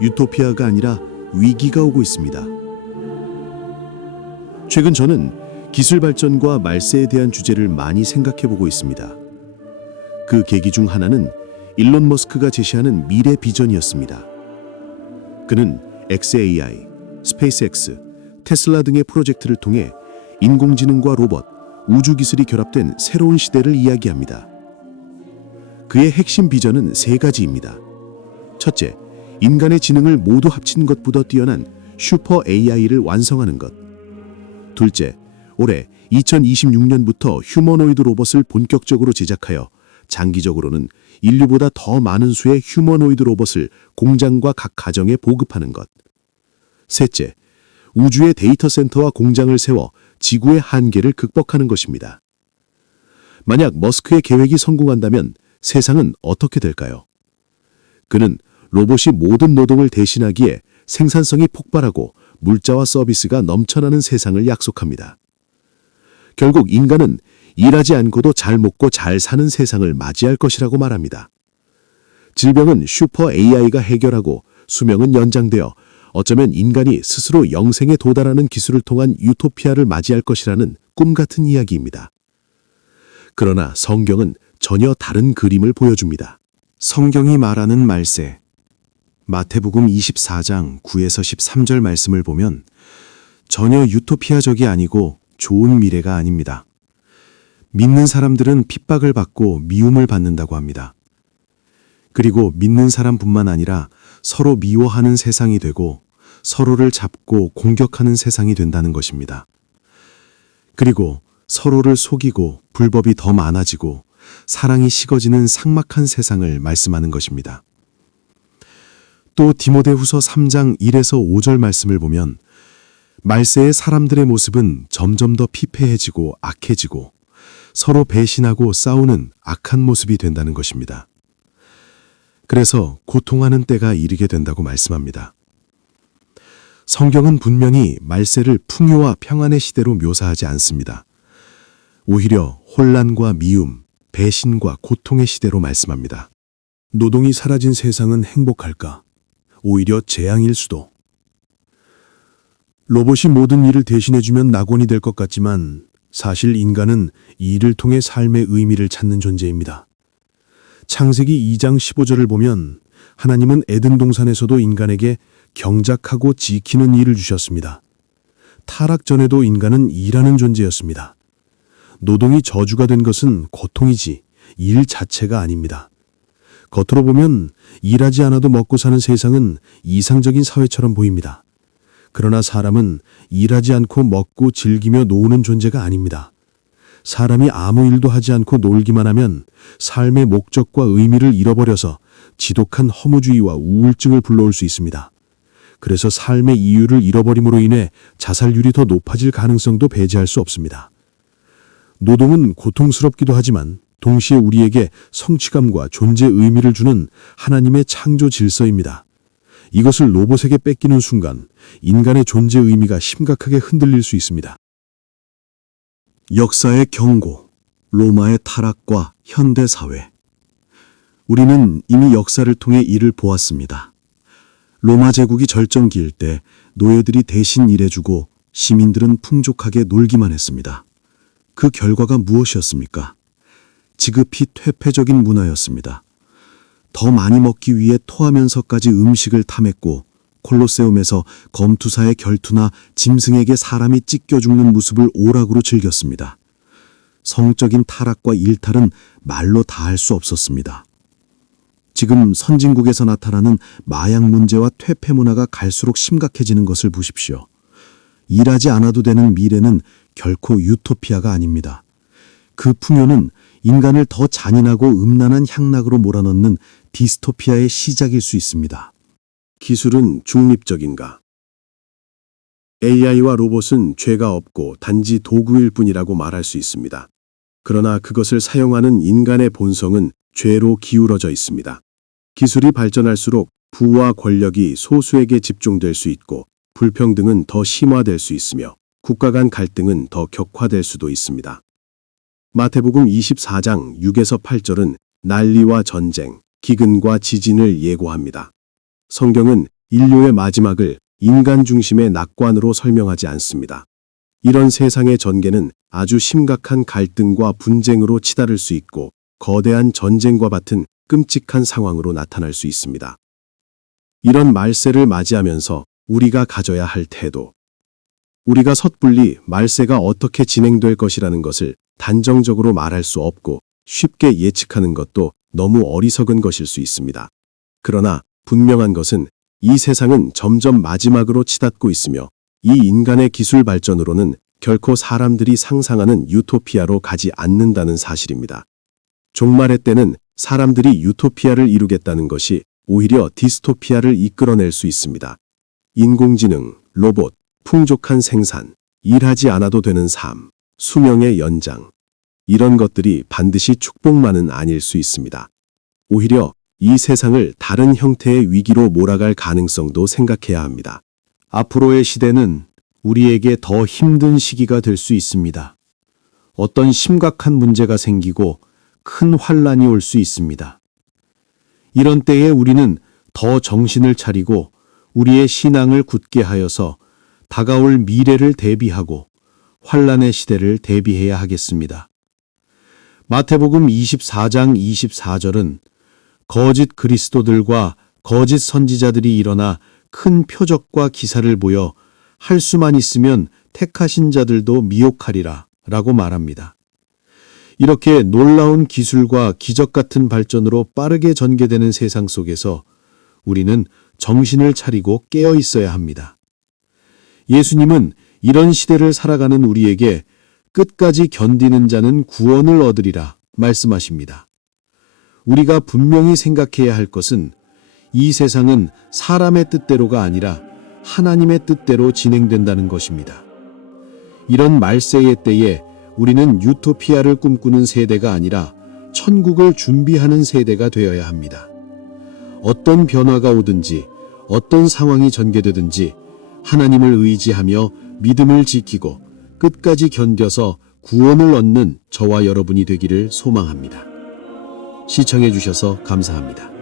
유토피아가 아니라 위기가 오고 있습니다. 최근 저는 기술 발전과 말세에 대한 주제를 많이 생각해 보고 있습니다. 그 계기 중 하나는 일론 머스크가 제시하는 미래 비전이었습니다. 그는 XAI, 스페이스X, 테슬라 등의 프로젝트를 통해 인공지능과 로봇, 우주 기술이 결합된 새로운 시대를 이야기합니다. 그의 핵심 비전은 세 가지입니다. 첫째, 인간의 지능을 모두 합친 것보다 뛰어난 슈퍼 AI를 완성하는 것. 둘째, 올해 2026년부터 휴머노이드 로봇을 본격적으로 제작하여 장기적으로는 인류보다 더 많은 수의 휴머노이드 로봇을 공장과 각 가정에 보급하는 것. 셋째, 우주의 데이터 센터와 공장을 세워 지구의 한계를 극복하는 것입니다. 만약 머스크의 계획이 성공한다면 세상은 어떻게 될까요? 그는 로봇이 모든 노동을 대신하기에 생산성이 폭발하고 물자와 서비스가 넘쳐나는 세상을 약속합니다. 결국 인간은 일하지 않고도 잘 먹고 잘 사는 세상을 맞이할 것이라고 말합니다. 질병은 슈퍼 AI가 해결하고 수명은 연장되어 어쩌면 인간이 스스로 영생에 도달하는 기술을 통한 유토피아를 맞이할 것이라는 꿈 같은 이야기입니다. 그러나 성경은 전혀 다른 그림을 보여줍니다. 성경이 말하는 말세. 마태복음 24장 9에서 13절 말씀을 보면 전혀 유토피아적이 아니고 좋은 미래가 아닙니다. 믿는 사람들은 핍박을 받고 미움을 받는다고 합니다. 그리고 믿는 사람뿐만 아니라 서로 미워하는 세상이 되고 서로를 잡고 공격하는 세상이 된다는 것입니다. 그리고 서로를 속이고 불법이 더 많아지고 사랑이 식어지는 삭막한 세상을 말씀하는 것입니다. 또 디모데후서 3장 1에서 5절 말씀을 보면 말세의 사람들의 모습은 점점 더 피폐해지고 악해지고 서로 배신하고 싸우는 악한 모습이 된다는 것입니다. 그래서 고통하는 때가 이르게 된다고 말씀합니다. 성경은 분명히 말세를 풍요와 평안의 시대로 묘사하지 않습니다. 오히려 혼란과 미움, 배신과 고통의 시대로 말씀합니다. 노동이 사라진 세상은 행복할까? 오히려 재앙일 수도. 로봇이 모든 일을 대신해주면 낙원이 될 것 같지만 사실 인간은 이 일을 통해 삶의 의미를 찾는 존재입니다. 창세기 2장 15절을 보면 하나님은 에덴 동산에서도 인간에게 경작하고 지키는 일을 주셨습니다. 타락 전에도 인간은 일하는 존재였습니다. 노동이 저주가 된 것은 고통이지 일 자체가 아닙니다. 겉으로 보면 일하지 않아도 먹고 사는 세상은 이상적인 사회처럼 보입니다. 그러나 사람은 일하지 않고 먹고 즐기며 노는 존재가 아닙니다. 사람이 아무 일도 하지 않고 놀기만 하면 삶의 목적과 의미를 잃어버려서 지독한 허무주의와 우울증을 불러올 수 있습니다. 그래서 삶의 이유를 잃어버림으로 인해 자살률이 더 높아질 가능성도 배제할 수 없습니다. 노동은 고통스럽기도 하지만 동시에 우리에게 성취감과 존재 의미를 주는 하나님의 창조 질서입니다. 이것을 로봇에게 뺏기는 순간 인간의 존재 의미가 심각하게 흔들릴 수 있습니다. 역사의 경고, 로마의 타락과 현대 사회. 우리는 이미 역사를 통해 이를 보았습니다. 로마 제국이 절정기일 때 노예들이 대신 일해주고 시민들은 풍족하게 놀기만 했습니다. 그 결과가 무엇이었습니까? 지극히 퇴폐적인 문화였습니다. 더 많이 먹기 위해 토하면서까지 음식을 탐했고 콜로세움에서 검투사의 결투나 짐승에게 사람이 찢겨 죽는 모습을 오락으로 즐겼습니다. 성적인 타락과 일탈은 말로 다 할 수 없었습니다. 지금 선진국에서 나타나는 마약 문제와 퇴폐 문화가 갈수록 심각해지는 것을 보십시오. 일하지 않아도 되는 미래는 결코 유토피아가 아닙니다. 그 풍요는 인간을 더 잔인하고 음란한 향락으로 몰아넣는 디스토피아의 시작일 수 있습니다. 기술은 중립적인가? AI와 로봇은 죄가 없고 단지 도구일 뿐이라고 말할 수 있습니다. 그러나 그것을 사용하는 인간의 본성은 죄로 기울어져 있습니다. 기술이 발전할수록 부와 권력이 소수에게 집중될 수 있고 불평등은 더 심화될 수 있으며 국가 간 갈등은 더 격화될 수도 있습니다. 마태복음 24장 6에서 8절은 난리와 전쟁, 기근과 지진을 예고합니다. 성경은 인류의 마지막을 인간 중심의 낙관으로 설명하지 않습니다. 이런 세상의 전개는 아주 심각한 갈등과 분쟁으로 치달을 수 있고 거대한 전쟁과 같은 끔찍한 상황으로 나타날 수 있습니다. 이런 말세를 맞이하면서 우리가 가져야 할 태도. 우리가 섣불리 말세가 어떻게 진행될 것이라는 것을 단정적으로 말할 수 없고 쉽게 예측하는 것도 너무 어리석은 것일 수 있습니다. 그러나 분명한 것은 이 세상은 점점 마지막으로 치닫고 있으며 이 인간의 기술 발전으로는 결코 사람들이 상상하는 유토피아로 가지 않는다는 사실입니다. 종말의 때는 사람들이 유토피아를 이루겠다는 것이 오히려 디스토피아를 이끌어낼 수 있습니다. 인공지능, 로봇, 풍족한 생산, 일하지 않아도 되는 삶, 수명의 연장. 이런 것들이 반드시 축복만은 아닐 수 있습니다. 오히려 이 세상을 다른 형태의 위기로 몰아갈 가능성도 생각해야 합니다. 앞으로의 시대는 우리에게 더 힘든 시기가 될 수 있습니다. 어떤 심각한 문제가 생기고 큰 환란이 올 수 있습니다. 이런 때에 우리는 더 정신을 차리고 우리의 신앙을 굳게 하여서 다가올 미래를 대비하고 환란의 시대를 대비해야 하겠습니다. 마태복음 24장 24절은 거짓 그리스도들과 거짓 선지자들이 일어나 큰 표적과 기사를 보여 할 수만 있으면 택하신 자들도 미혹하리라 라고 말합니다. 이렇게 놀라운 기술과 기적 같은 발전으로 빠르게 전개되는 세상 속에서 우리는 정신을 차리고 깨어 있어야 합니다. 예수님은 이런 시대를 살아가는 우리에게 끝까지 견디는 자는 구원을 얻으리라 말씀하십니다. 우리가 분명히 생각해야 할 것은 이 세상은 사람의 뜻대로가 아니라 하나님의 뜻대로 진행된다는 것입니다. 이런 말세의 때에 우리는 유토피아를 꿈꾸는 세대가 아니라 천국을 준비하는 세대가 되어야 합니다. 어떤 변화가 오든지 어떤 상황이 전개되든지 하나님을 의지하며 믿음을 지키고 끝까지 견뎌서 구원을 얻는 저와 여러분이 되기를 소망합니다. 시청해 주셔서 감사합니다.